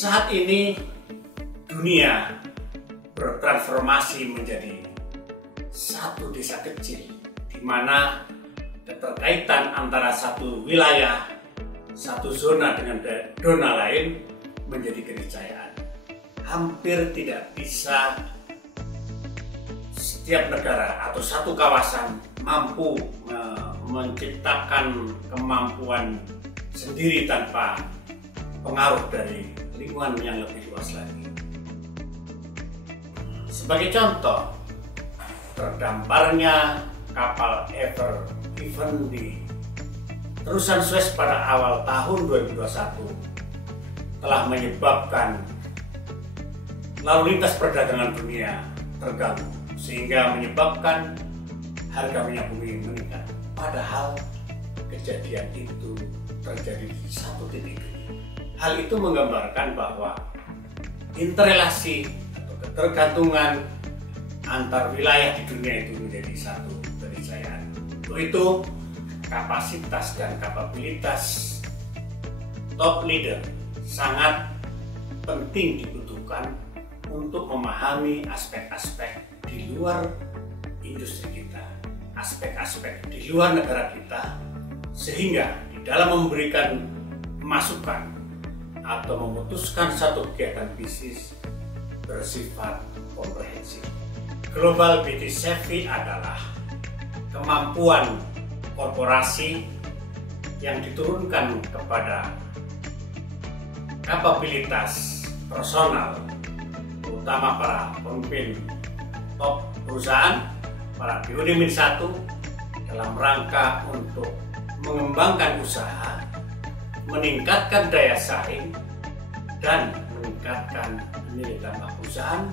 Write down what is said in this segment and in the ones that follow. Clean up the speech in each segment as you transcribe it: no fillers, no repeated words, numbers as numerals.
Saat ini dunia bertransformasi menjadi satu desa kecil di mana keterkaitan antara satu wilayah, satu zona dengan zona lain menjadi keniscayaan. Hampir tidak bisa setiap negara atau satu kawasan mampu menciptakan kemampuan sendiri tanpa pengaruh dari lingkungan yang lebih luas lagi. Sebagai contoh, terdamparnya kapal Ever Given di terusan Suez pada awal tahun 2021 telah menyebabkan lalu lintas perdagangan dunia terganggu, sehingga menyebabkan harga minyak bumi meningkat. Padahal kejadian itu terjadi di satu titik. Hal itu menggambarkan bahwa interrelasi atau ketergantungan antar wilayah di dunia itu menjadi satu keniscayaan. Untuk itu, kapasitas dan kapabilitas top leader sangat penting dibutuhkan untuk memahami aspek-aspek di luar industri kita, aspek-aspek di luar negara kita, sehingga di dalam memberikan masukan atau memutuskan satu kegiatan bisnis bersifat komprehensif. Global Business Savvy adalah kemampuan korporasi yang diturunkan kepada kapabilitas personal, terutama para pemimpin top perusahaan, para BUD Min 1, dalam rangka untuk mengembangkan usaha, meningkatkan daya saing, dan meningkatkan nilai tambah perusahaan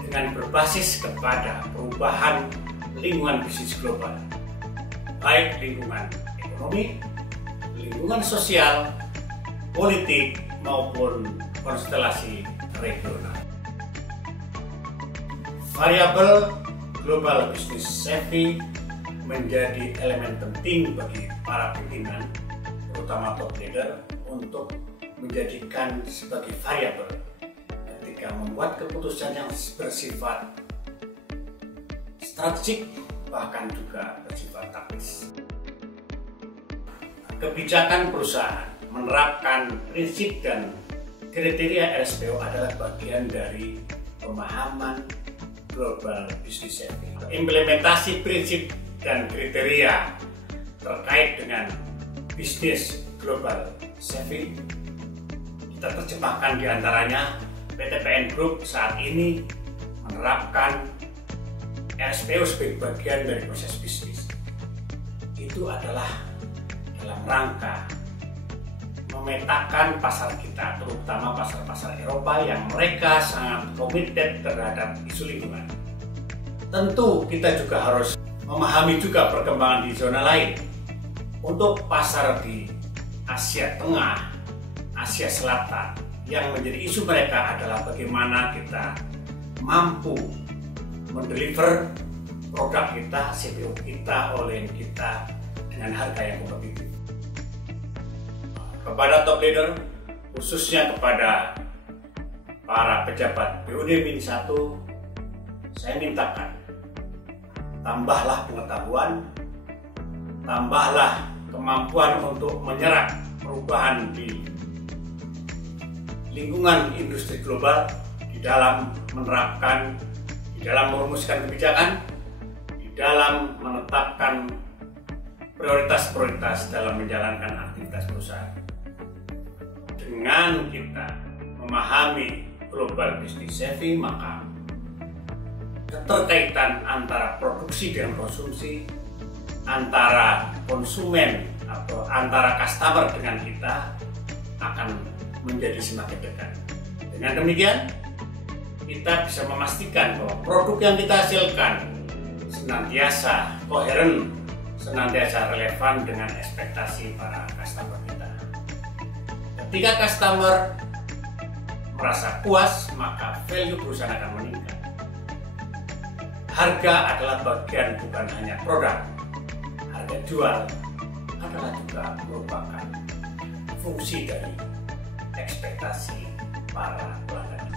dengan berbasis kepada perubahan lingkungan bisnis global, baik lingkungan ekonomi, lingkungan sosial, politik, maupun konstelasi regional. Variabel Global Business Savvy menjadi elemen penting bagi para pimpinan, terutama top leader, untuk menjadikan sebagai variabel ketika membuat keputusan yang bersifat strategik, bahkan juga bersifat taktis. Kebijakan perusahaan menerapkan prinsip dan kriteria RSPO adalah bagian dari pemahaman Global Business Savvy. Implementasi prinsip dan kriteria terkait dengan bisnis Global Savvy kita terjemahkan diantaranya PT PN Group saat ini menerapkan RSPO sebagai bagian dari proses bisnis. Itu adalah dalam rangka memetakan pasar kita, terutama pasar-pasar Eropa yang mereka sangat komited terhadap isu lingkungan. Tentu kita juga harus memahami juga perkembangan di zona lain. Untuk pasar di Asia Tengah, Asia Selatan, yang menjadi isu mereka adalah bagaimana kita mampu mendeliver produk kita, CPO kita, OEM kita dengan harga yang kompetitif. Kepada top leader, khususnya kepada para pejabat BUD Min 1, saya mintakan tambahlah pengetahuan, tambahlah kemampuan untuk menyerap perubahan di lingkungan industri global di dalam menerapkan, di dalam merumuskan kebijakan, di dalam menetapkan prioritas-prioritas dalam menjalankan aktivitas perusahaan. Dengan kita memahami Global Business Savvy, maka keterkaitan antara produksi dengan konsumsi, antara konsumen atau antara customer dengan kita akan menjadi semakin dekat. Dengan demikian, kita bisa memastikan bahwa produk yang kita hasilkan senantiasa koheren, senantiasa relevan dengan ekspektasi para customer kita. Ketika customer merasa puas, maka value perusahaan akan meningkat. Harga adalah bagian bukan hanya produk. Harga jual adalah juga merupakan fungsi dari ekspektasi para pelanggan.